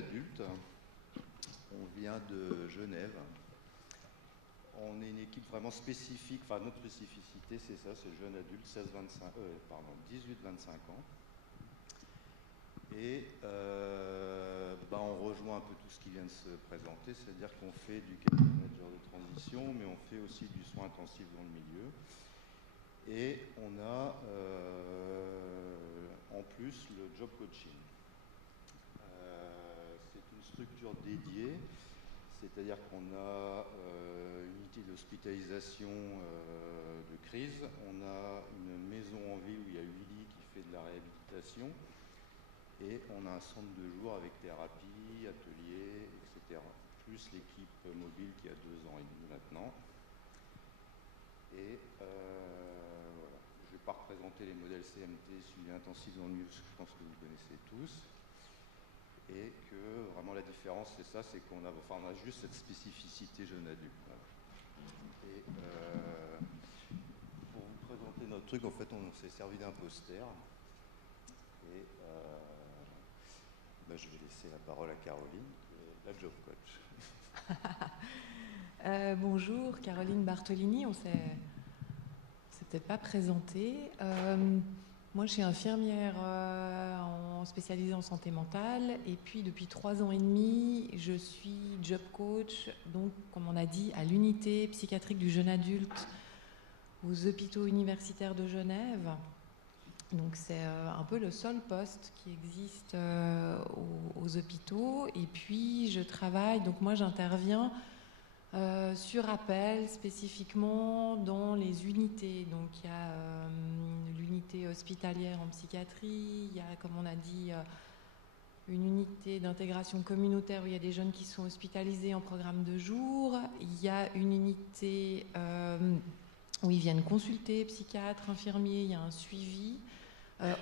adulte. On vient de Genève. On est une équipe vraiment spécifique, enfin notre spécificité c'est ça, c'est jeune adulte, 18-25 ans. Et on rejoint un peu tout ce qui vient de se présenter, c'est-à-dire qu'on fait du career manager de transition, mais on fait aussi du soin intensif dans le milieu. Et on a en plus le job coaching. C'est une structure dédiée, c'est-à-dire qu'on a une unité d'hospitalisation de crise, on a une maison en ville où il y a 8 lits qui fait de la réhabilitation, et on a un centre de jour avec thérapie, atelier, etc. Plus l'équipe mobile qui a 2 ans et demi maintenant. Et voilà. Je ne vais pas représenter les modèles CMT, suivi intensif dans le milieu, je pense que vous connaissez tous. Et que vraiment la différence, c'est ça, c'est qu'on a, on a juste cette spécificité jeune adulte. Et pour vous présenter notre truc, en fait, on s'est servi d'un poster. Et je vais laisser la parole à Caroline, qui est la job coach. Bonjour, Caroline Bartolini, on s'est peut-être pas présenté. Moi, je suis infirmière spécialisée en santé mentale, et puis depuis 3 ans et demi, je suis job coach, donc comme on a dit, à l'unité psychiatrique du jeune adulte aux hôpitaux universitaires de Genève. Donc c'est un peu le seul poste qui existe aux hôpitaux. Et puis je travaille, donc moi j'interviens sur appel spécifiquement dans les unités. Donc il y a l'unité hospitalière en psychiatrie, il y a, comme on a dit, une unité d'intégration communautaire où il y a des jeunes qui sont hospitalisés en programme de jour. Il y a une unité où ils viennent consulter, psychiatres, infirmiers, il y a un suivi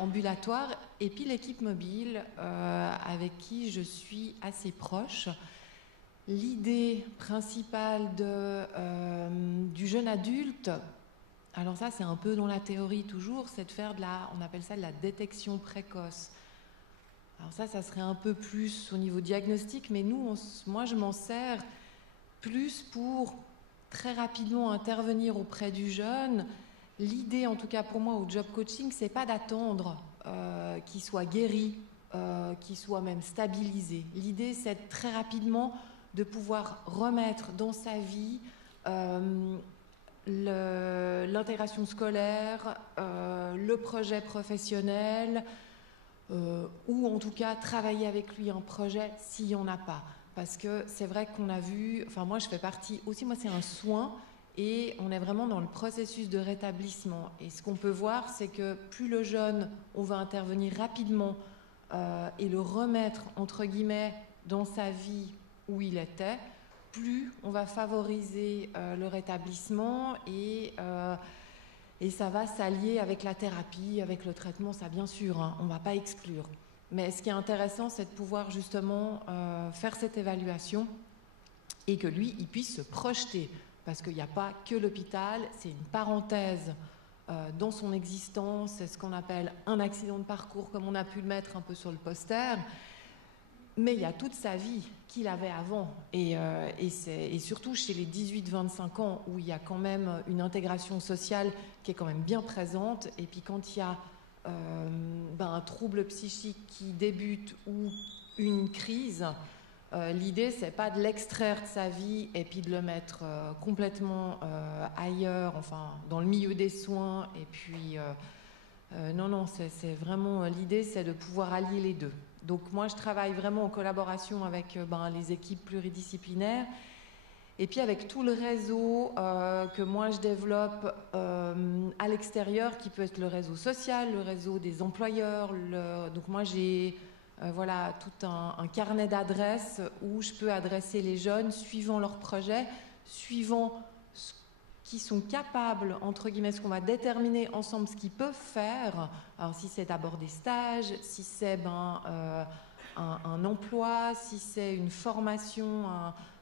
ambulatoire, et puis l'équipe mobile avec qui je suis assez proche. L'idée principale du jeune adulte, alors ça c'est un peu dans la théorie toujours, c'est de faire on appelle ça de la détection précoce. Alors ça serait un peu plus au niveau diagnostic, mais moi je m'en sers plus pour très rapidement intervenir auprès du jeune. L'idée, en tout cas pour moi, au job coaching, c'est pas d'attendre qu'il soit guéri, qu'il soit même stabilisé. L'idée, c'est très rapidement de pouvoir remettre dans sa vie l'intégration scolaire, le projet professionnel, ou en tout cas travailler avec lui un projet s'il n'y en a pas. Parce que c'est vrai qu'on a vu, enfin moi je fais partie aussi, moi c'est un soin, et on est vraiment dans le processus de rétablissement. Et ce qu'on peut voir, c'est que plus le jeune, on va intervenir rapidement et le remettre, entre guillemets, dans sa vie où il était, plus on va favoriser le rétablissement, et ça va s'allier avec la thérapie, avec le traitement, ça bien sûr, hein, on ne va pas exclure. Mais ce qui est intéressant, c'est de pouvoir justement faire cette évaluation et que lui, il puisse se projeter. Parce qu'il n'y a pas que l'hôpital, c'est une parenthèse dans son existence, c'est ce qu'on appelle un accident de parcours, comme on a pu le mettre un peu sur le poster, mais il y a toute sa vie qu'il avait avant, et surtout chez les 18-25 ans, où il y a quand même une intégration sociale qui est quand même bien présente, et puis quand il y a un trouble psychique qui débute ou une crise, l'idée, c'est pas de l'extraire de sa vie et puis de le mettre complètement ailleurs, enfin dans le milieu des soins. Et puis non, c'est vraiment l'idée, c'est de pouvoir allier les deux. Donc moi, je travaille vraiment en collaboration avec les équipes pluridisciplinaires, et puis avec tout le réseau que moi je développe à l'extérieur, qui peut être le réseau social, le réseau des employeurs. Donc moi j'ai tout un carnet d'adresses où je peux adresser les jeunes suivant leurs projets, suivant ce qu'ils sont capables, entre guillemets, ce qu'on va déterminer ensemble, ce qu'ils peuvent faire. Alors si c'est d'abord des stages, si c'est un emploi, si c'est une formation,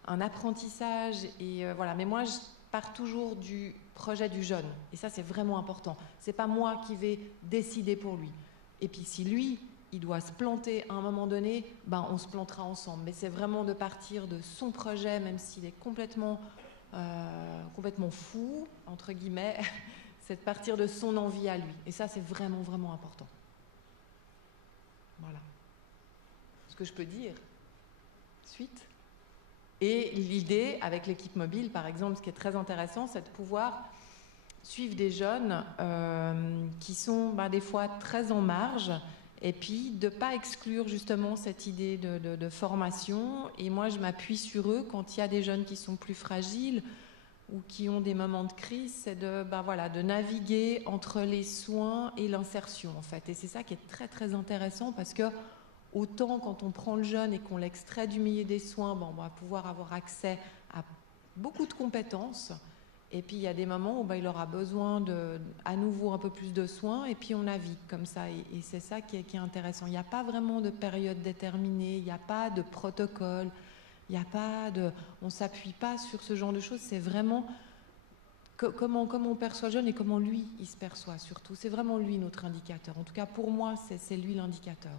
un apprentissage, et voilà. Mais moi, je pars toujours du projet du jeune, et ça c'est vraiment important. C'est pas moi qui vais décider pour lui. Et puis si lui, il doit se planter à un moment donné, ben, on se plantera ensemble. Mais c'est vraiment de partir de son projet, même s'il est complètement fou, entre guillemets, c'est de partir de son envie à lui. Et ça, c'est vraiment, vraiment important. Voilà. Ce que je peux dire. Suite. Et l'idée, avec l'équipe mobile, par exemple, ce qui est très intéressant, c'est de pouvoir suivre des jeunes qui sont des fois très en marge, et puis de ne pas exclure justement cette idée de formation. Et moi, je m'appuie sur eux quand il y a des jeunes qui sont plus fragiles ou qui ont des moments de crise, c'est de naviguer entre les soins et l'insertion, en fait. Et c'est ça qui est très, très intéressant, parce que autant quand on prend le jeune et qu'on l'extrait du milieu des soins, on va pouvoir avoir accès à beaucoup de compétences. Et puis il y a des moments où il aura besoin à nouveau un peu plus de soins, et puis on navigue comme ça. Et c'est ça qui est intéressant. Il n'y a pas vraiment de période déterminée, il n'y a pas de protocole, il n'y a pas on ne s'appuie pas sur ce genre de choses. C'est vraiment comment on perçoit le jeune et comment lui il se perçoit surtout. C'est vraiment lui notre indicateur. En tout cas pour moi, c'est lui l'indicateur.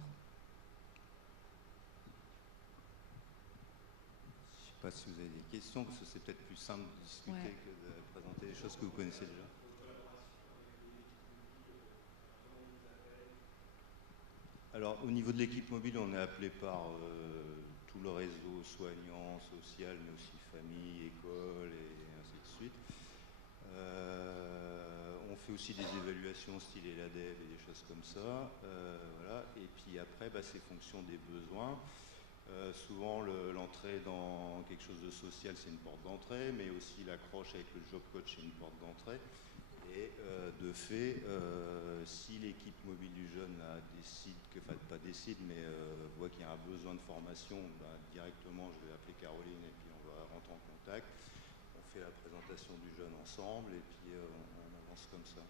Je ne sais pas si vous avez des questions, parce que c'est peut-être plus simple de discuter que de présenter des choses que vous connaissez déjà. Alors, au niveau de l'équipe mobile, on est appelé par tout le réseau soignant, social, mais aussi famille, école, et ainsi de suite. On fait aussi des évaluations style ELADEV et des choses comme ça. Voilà. Et puis après, c'est fonction des besoins. Souvent, l'entrée dans quelque chose de social, c'est une porte d'entrée, mais aussi l'accroche avec le job coach, c'est une porte d'entrée. Et de fait, si l'équipe mobile du jeune voit qu'il y a un besoin de formation, directement, je vais appeler Caroline et puis on va rentrer en contact. On fait la présentation du jeune ensemble et puis on avance comme ça.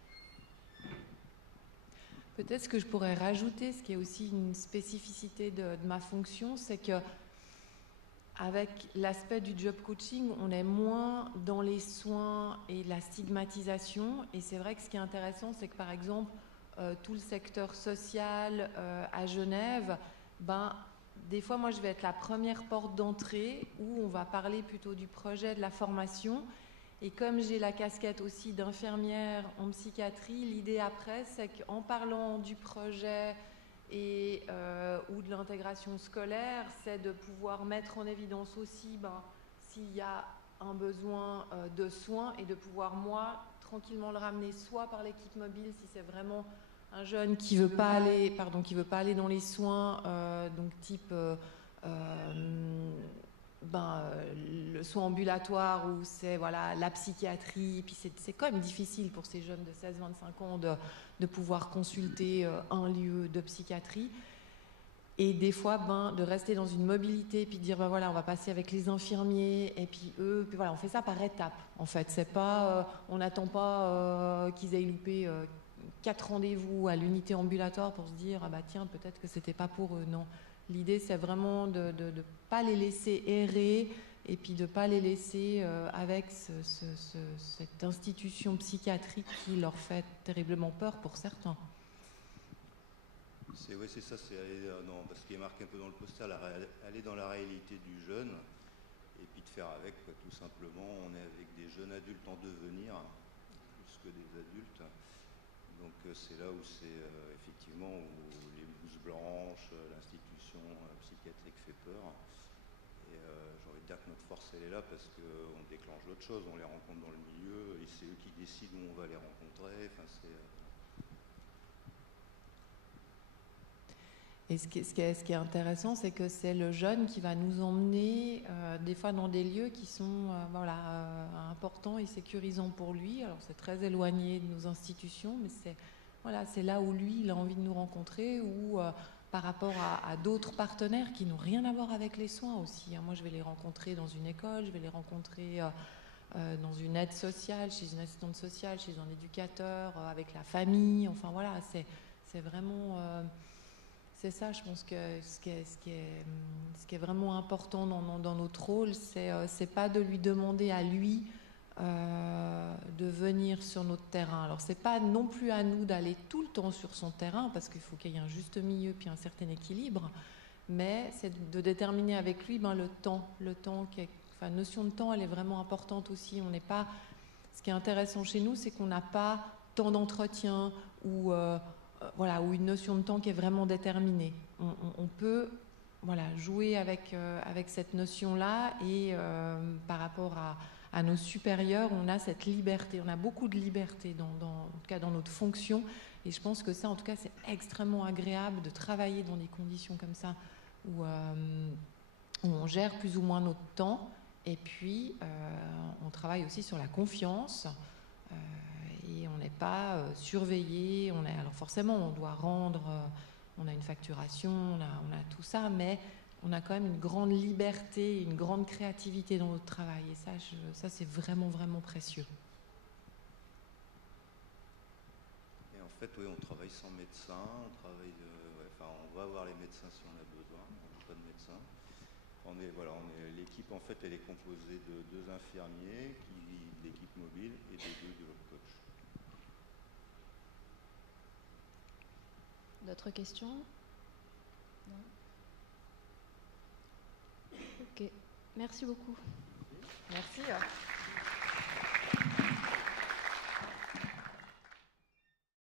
Peut-être ce que je pourrais rajouter, ce qui est aussi une spécificité de ma fonction, c'est que avec l'aspect du job coaching, on est moins dans les soins et la stigmatisation. Et c'est vrai que ce qui est intéressant, c'est que par exemple, tout le secteur social à Genève, des fois, moi, je vais être la première porte d'entrée où on va parler plutôt du projet, de la formation. Et comme j'ai la casquette aussi d'infirmière en psychiatrie, l'idée après, c'est qu'en parlant du projet ou de l'intégration scolaire, c'est de pouvoir mettre en évidence aussi s'il y a un besoin de soins et de pouvoir, moi, tranquillement le ramener soit par l'équipe mobile, si c'est vraiment un jeune qui veut pas aller dans les soins, donc type le soin ambulatoire où c'est la psychiatrie, et puis c'est quand même difficile pour ces jeunes de 16-25 ans de pouvoir consulter un lieu de psychiatrie, et des fois de rester dans une mobilité, puis de dire on va passer avec les infirmiers, et puis eux, puis on fait ça par étapes en fait. C'est pas on n'attend pas qu'ils aient loupé 4 rendez-vous à l'unité ambulatoire pour se dire tiens, peut-être que c'était pas pour eux. Non, l'idée c'est vraiment de ne pas les laisser errer, et puis de ne pas les laisser avec cette institution psychiatrique qui leur fait terriblement peur pour certains. C'est ça, c'est aller parce qu'il est marqué un peu dans le poster, aller dans la réalité du jeune, et puis de faire avec, tout simplement. On est avec des jeunes adultes en devenir, plus que des adultes. Donc c'est là où c'est effectivement où les blouses blanches, l'institution psychiatrique fait peur. Et j'ai envie de dire que notre force, elle est là parce qu'on déclenche d'autres choses. On les rencontre dans le milieu et c'est eux qui décident où on va les rencontrer. Et ce qui est intéressant, c'est que c'est le jeune qui va nous emmener des fois dans des lieux qui sont importants et sécurisants pour lui. Alors c'est très éloigné de nos institutions, mais c'est là où lui, il a envie de nous rencontrer, ou par rapport à d'autres partenaires qui n'ont rien à voir avec les soins aussi. Moi, je vais les rencontrer dans une école, je vais les rencontrer dans une aide sociale, chez une assistante sociale, chez un éducateur, avec la famille. Enfin voilà, c'est vraiment... c'est ça, je pense que ce qui est vraiment important dans notre rôle, c'est pas de lui demander à lui de venir sur notre terrain. Alors c'est pas non plus à nous d'aller tout le temps sur son terrain, parce qu'il faut qu'il y ait un juste milieu puis un certain équilibre, mais c'est de déterminer avec lui le temps la notion de temps, elle est vraiment importante aussi. On n'est pas, ce qui est intéressant chez nous, c'est qu'on n'a pas temps d'entretien ou une notion de temps qui est vraiment déterminée. On peut jouer avec cette notion-là, et par rapport à nos supérieurs, on a cette liberté, on a beaucoup de liberté en tout cas dans notre fonction, et je pense que ça, en tout cas, c'est extrêmement agréable de travailler dans des conditions comme ça où on gère plus ou moins notre temps, et puis on travaille aussi sur la confiance, et on n'est pas surveillé. Alors forcément, on doit rendre, on a une facturation, on a tout ça, mais on a quand même une grande liberté, une grande créativité dans notre travail, et ça c'est vraiment, vraiment précieux. Et en fait, oui, on travaille sans médecin, on va voir les médecins si on a besoin, on n'a pas de médecin. L'équipe, en fait, elle est composée de 2 infirmiers, de l'équipe mobile, et de 2 de l'autre coach. D'autres questions? Non. Ok, merci beaucoup. Merci.